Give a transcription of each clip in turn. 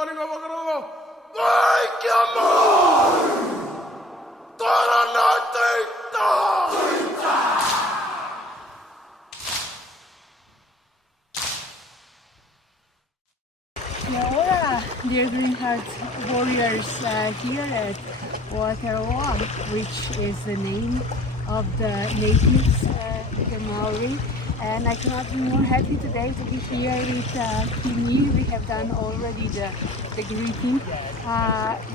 taringa wakarongo. Vai kia mai! Tarana teita! Hola, dear Green Heart warriors, here at Aotearoa, which is the name of the natives, the Maori. And I cannot be more happy today to be here with Kimi. We have done already the greeting,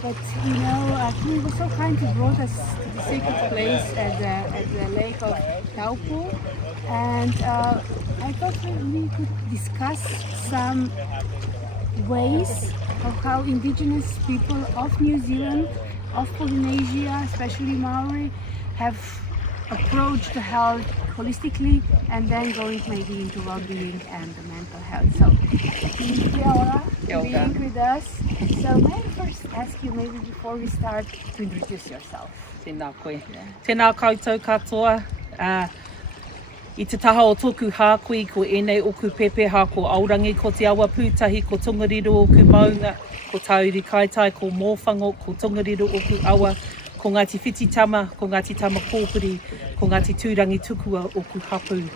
but you know, Kimi was so kind to brought us to the sacred place at the Lake of Taupo, and I thought we could discuss some ways of how indigenous people of New Zealand, of Polynesia, especially Maori, have approached the health holistically and then going maybe into well-being and the mental health. So, kia ora, being with us. So, may I first ask you, maybe before we start, to introduce yourself? Tēnā koe. Tēnā koutou katoa. I te taha o tōku hākui, ko enei oku pepeha, ko Aurangi, ko te awa pūtahi, ko tongariro oku maunga, ko tauri kaitai, ko mōwhango, ko tongariro oku awa, ko Ngāti Whititama, ko Ngāti Tama Kōpuri, ko Ngāti Tūrangi Tukua oku hapu,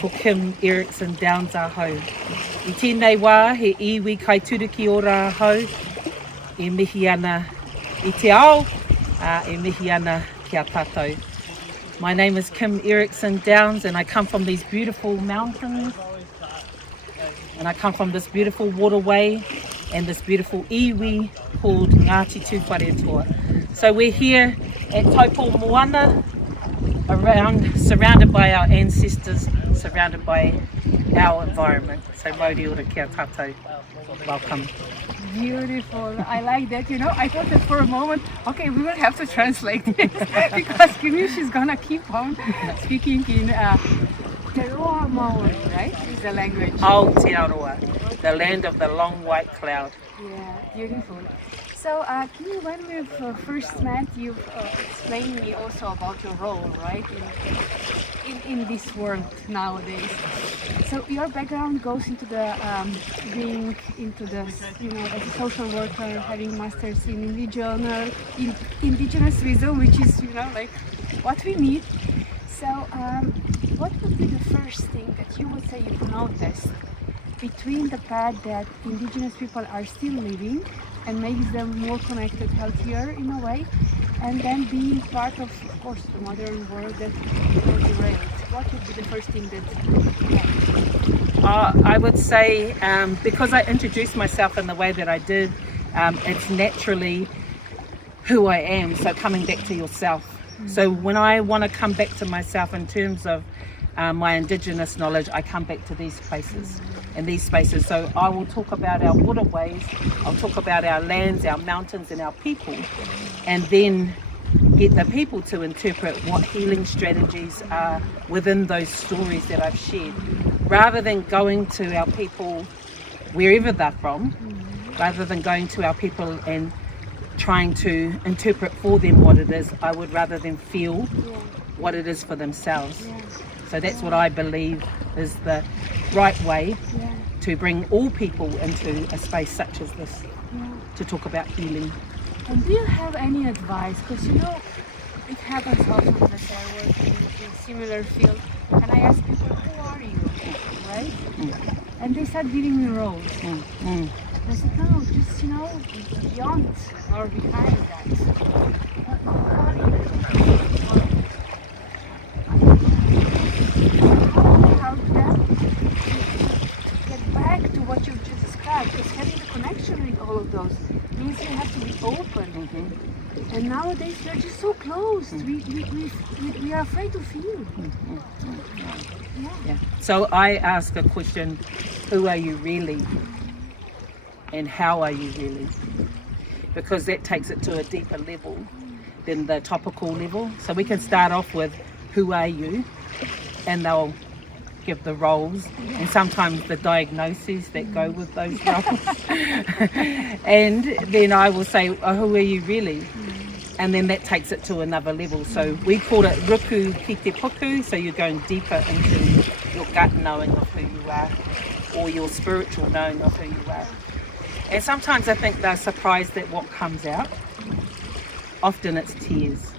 ko Kim Eriksen Downs ahau. I tēnei wā, he iwi kai turuki o rā hau, e mihi ana i te ao, e mihi ana kia tātou. My name is Kim Eriksen Downs, and I come from these beautiful mountains, and I come from this beautiful waterway and this beautiful iwi called Ngāti Tūwharetoa. So we're here at Taupo Moana, surrounded by our ancestors, surrounded by our environment. So Māori Elder Kim Eriksen, welcome. Beautiful. I like that. You know, I thought that for a moment, okay, we will have to translate this because Kimi, she's gonna keep on speaking in Te Roa Maori, right? Is the language. Aotearoa, the land of the long white cloud. Yeah, beautiful. So, Kimi, when we first met, you explained me also about your role, right, in this world nowadays. So, your background goes into the being into the, you know, as a social worker, having masters in indigenous wisdom, which is, you know, like what we need. So, what would be the first thing that you would say you've noticed between the path that indigenous people are still living and makes them more connected, healthier in a way, and then being part of course, the modern world that derailed? What would be the first thing that I would say, because I introduced myself in the way that I did, it's naturally who I am, so coming back to yourself. So when I want to come back to myself in terms of my indigenous knowledge, I come back to these places and these spaces. So I will talk about our waterways, I'll talk about our lands, our mountains and our people, and then get the people to interpret what healing strategies are within those stories that I've shared. Rather than going to our people wherever they're from, rather than going to our people and trying to interpret for them what it is, I would rather them feel what it is for themselves. So that's what I believe is the right way to bring all people into a space such as this, to talk about healing. And do you have any advice? Because you know, it happens often that I work in a similar field and I ask people, who are you, right? And they start giving me roles. I said, no, just, you know, beyond or behind that. Who are you? How then get back to what you've just described, because having the connection with all of those means you have to be open. And nowadays we are just so closed. We are afraid to feel. So I ask a question, who are you really? And how are you really? Because that takes it to a deeper level than the topical level. So we can start off with, who are you? And they'll give the roles and sometimes the diagnoses that go with those roles. And then I will say, who are you really? And then that takes it to another level. So we call it ruku ki te puku, so you're going deeper into your gut knowing of who you are, or your spiritual knowing of who you are. And sometimes I think they're surprised at what comes out. Often it's tears.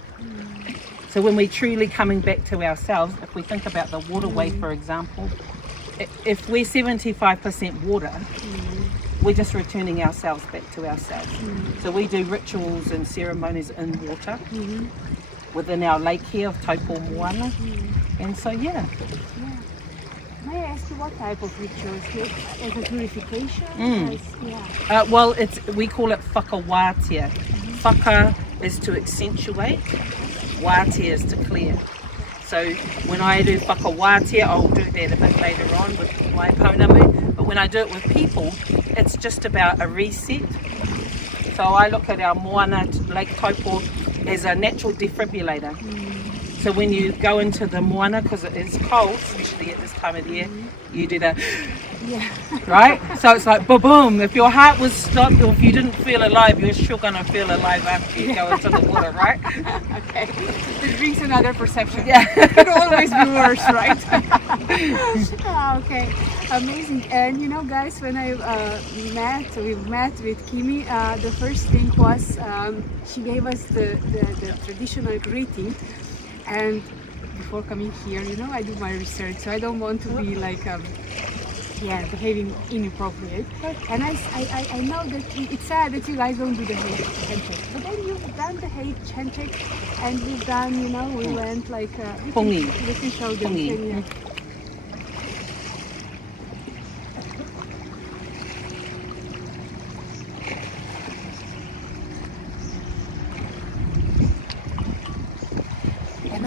So when we're truly coming back to ourselves, if we think about the waterway, for example, if we're 75% water, we're just returning ourselves back to ourselves. So we do rituals and ceremonies in water within our lake here of Taupo Moana. And so, yeah. May I ask you what type of rituals? Is it purification? Well, we call it whakawātea. Whaka is to accentuate, wātea is to clear. So when I do whakawātea, I'll do that a bit later on with my pounamu. But when I do it with people, it's just about a reset. So I look at our moana, Lake Taupo, as a natural defibrillator. So when you go into the moana, because it is cold, especially at this time of the year, you do the, right? So it's like boom. If your heart was stopped or if you didn't feel alive, you're sure going to feel alive after you go into the water, right? Okay. It brings another perception. It could always be worse, right? Okay. Amazing. And you know, guys, when we met with Kimi, the first thing was she gave us the traditional greeting. And before coming here, you know, I do my research, so I don't want to be like, behaving inappropriate. And I know that it's sad that you guys don't do the hate handshake. But then you've done the hate handshake, and we've done, you know, we went like, we can show them. Yeah.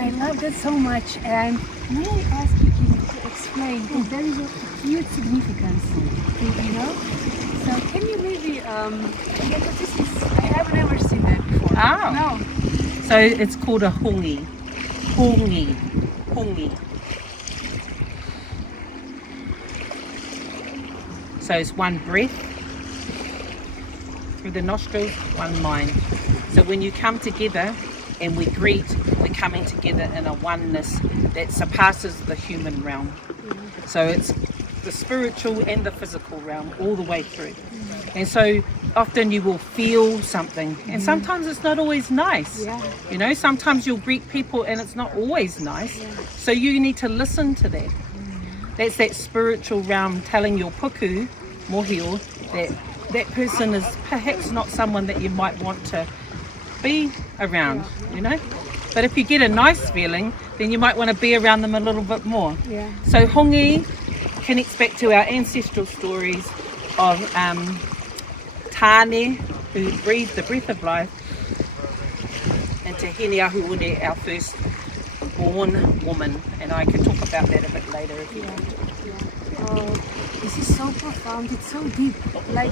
I love that so much, and may I ask you to explain, because there is a huge significance, you know? So can you maybe, because this is, I have never seen that before. Oh. No. So it's called a hongi. Hongi. So it's one breath through the nostrils, one mind. So when you come together, and we greet, we're coming together in a oneness that surpasses the human realm. So it's the spiritual and the physical realm all the way through. And so often you will feel something, and sometimes it's not always nice. You know, sometimes you'll greet people and it's not always nice. So you need to listen to that. That's that spiritual realm telling your puku, mohio, that person is perhaps not someone that you might want to be around, you know. But if you get a nice feeling, then you might want to be around them a little bit more. So hongi connects back to our ancestral stories of Tāne, who breathed the breath of life, and Te Hene Ahuune, our first born woman. And I can talk about that a bit later if you want. Oh, this is so profound, it's so deep. Like,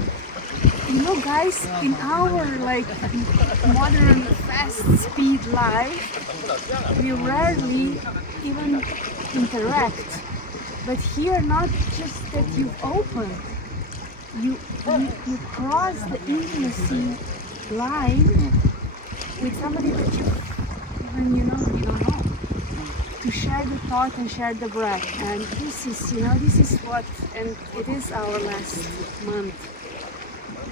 you know, guys, in our like modern fast speed life, we rarely even interact. But here, not just that you've opened, you cross the intimacy line with somebody that you even you don't know. To share the thought and share the breath, and this is what, and it is our last month.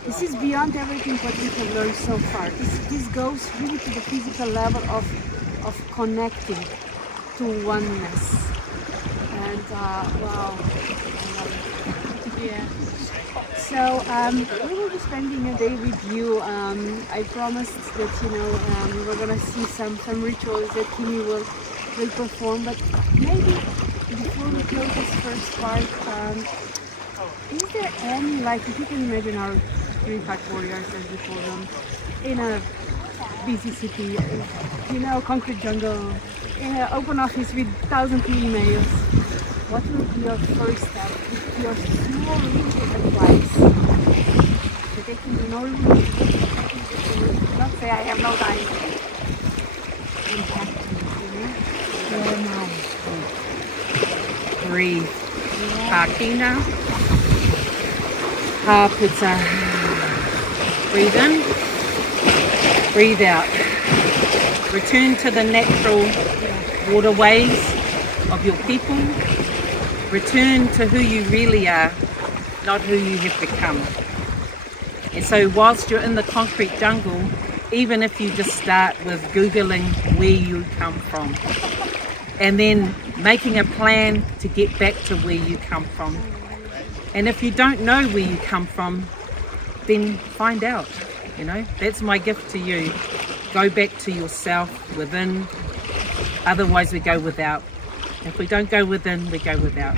This is beyond everything what we have learned so far. This goes really to the physical level of connecting to oneness. And wow, I love it. Yeah. So we will be spending a day with you. I promised that we're gonna see some rituals that Kimi will perform. But maybe before we close this first part, is there any, like, if you can imagine our green heart warriors, as we call them, in a busy city, concrete jungle, in an open office with 1,000 emails, what would be your first step? Your small little advice that they can do, not say I have no time. You have to, breathe. Hakina. Haputa. Breathe in. Breathe out. Return to the natural waterways of your people. Return to who you really are, not who you have become. And so whilst you're in the concrete jungle, even if you just start with Googling where you come from, and then making a plan to get back to where you come from. And if you don't know where you come from, then find out, you know. That's my gift to you. Go back to yourself within, otherwise we go without. If we don't go within, we go without.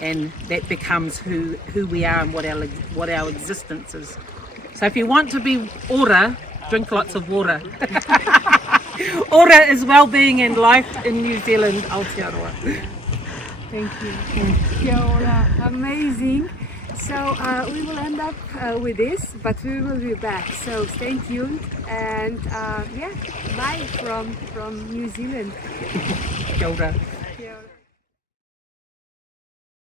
And that becomes who we are and what our existence is. So if you want to be ora, drink lots of water. Ora is well-being and life in New Zealand, Aotearoa. Thank you. Kia ora. Amazing. So we will end up with this, but we will be back. So stay tuned and yeah, bye from New Zealand. Kia ora.